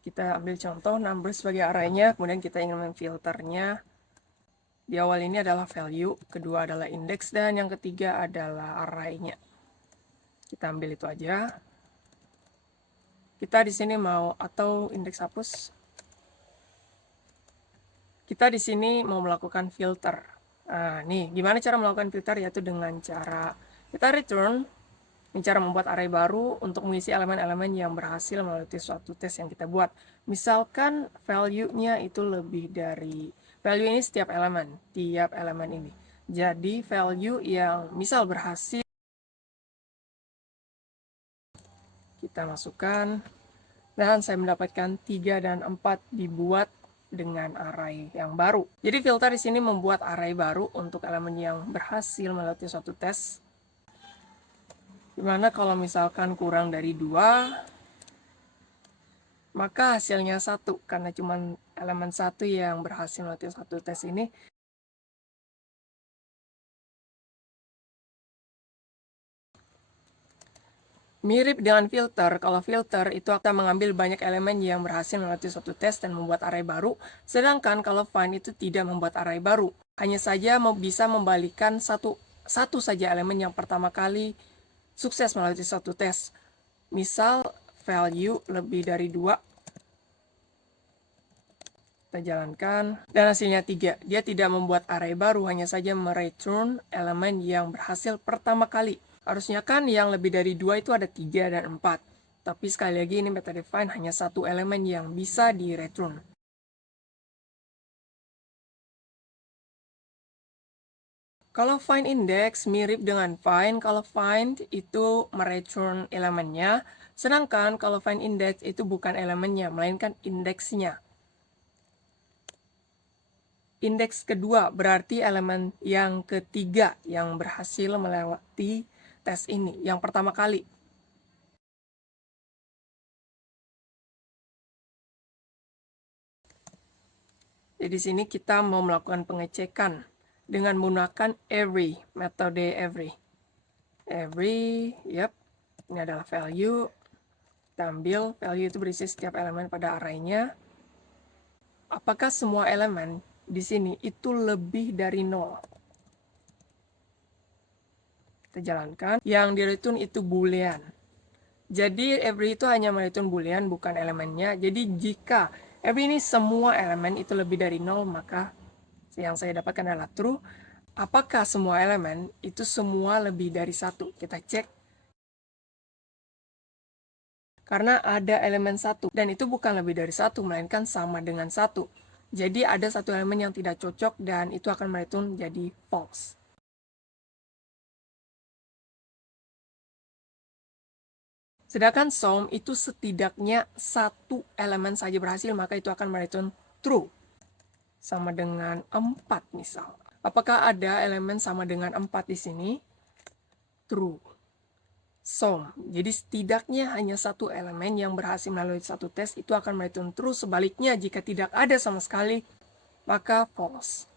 Kita ambil contoh number sebagai arraynya, kemudian kita ingin memfilternya. Di awal ini adalah value, kedua adalah index, dan yang ketiga adalah arraynya. Kita ambil itu aja. Kita di sini mau atau indeks hapus. Kita di sini mau melakukan filter. Nah, nih gimana cara melakukan filter, yaitu dengan cara kita return. Ini cara membuat array baru untuk mengisi elemen-elemen yang berhasil melalui suatu tes yang kita buat. Misalkan value-nya itu lebih dari, value ini setiap elemen, tiap elemen ini. Jadi value yang misal berhasil, kita masukkan, dan saya mendapatkan 3 dan 4 dibuat dengan array yang baru. Jadi filter di sini membuat array baru untuk elemen yang berhasil melalui suatu tes. Dimana kalau misalkan kurang dari 2, maka hasilnya 1, karena cuma elemen 1 yang berhasil melalui satu tes ini. Mirip dengan filter, kalau filter itu akan mengambil banyak elemen yang berhasil melalui suatu tes dan membuat array baru, sedangkan kalau find itu tidak membuat array baru. Hanya saja bisa membalikan satu saja elemen yang pertama kali sukses melalui suatu tes. Misal value lebih dari 2, kita jalankan, dan hasilnya 3. Dia tidak membuat array baru, hanya saja mereturn elemen yang berhasil pertama kali. Harusnya kan yang lebih dari 2 itu ada 3 dan 4. Tapi sekali lagi ini metode find hanya satu elemen yang bisa di return. Kalau find index mirip dengan find, kalau find itu mereturn elemennya, sedangkan kalau find index itu bukan elemennya, melainkan indeksnya. Indeks kedua berarti elemen yang ketiga yang berhasil melewati tes ini, yang pertama kali. Jadi di sini kita mau melakukan pengecekan dengan menggunakan every, metode every. Every, yep, ini adalah value. Kita ambil, value itu berisi setiap elemen pada arraynya. Apakah semua elemen di sini itu lebih dari 0? Kita jalankan. Yang di return itu boolean. Jadi every itu hanya mereturn boolean, bukan elemennya. Jadi jika every ini semua elemen itu lebih dari 0, maka yang saya dapatkan adalah true. Apakah semua elemen itu semua lebih dari 1? Kita cek. Karena ada elemen 1, dan itu bukan lebih dari 1, melainkan sama dengan 1. Jadi ada satu elemen yang tidak cocok, dan itu akan mereturn jadi false. Sedangkan sum itu setidaknya satu elemen saja berhasil, maka itu akan mereturn true. Sama dengan 4 misal. Apakah ada elemen sama dengan 4 di sini? True. Sum. Jadi setidaknya hanya satu elemen yang berhasil melalui satu tes itu akan mereturn true. Sebaliknya jika tidak ada sama sekali, maka false.